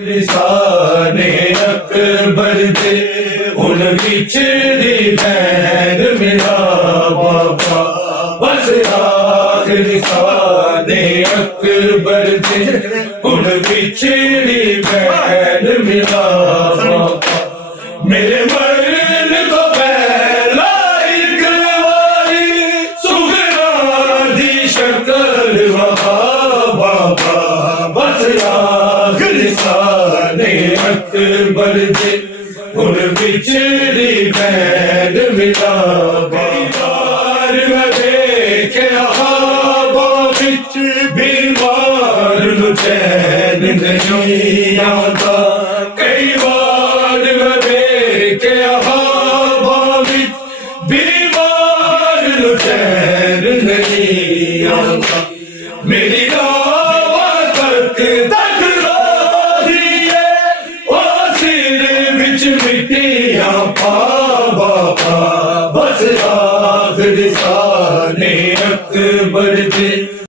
لسانے اکبر دے ان بچھڑی بہن میرا بابا بس آخر لسانے اکبر دے ان بچھڑی بہن میرا بابا میرے مرن کو پہلا ایک واری سغرا دی شکل وہا بابا بس آخر لسانے اکبر دے ان بچھڑی بہن میرا بیمار میں دیکھا خوابوں وچ بیمار نو چین نہیں آتا کئی بار میں دیکھا خوابوں وچ بیمار نو چین نہیں آتا میری راہ تک مٹیاں پا بابا بس آخر لسانے اکبر دے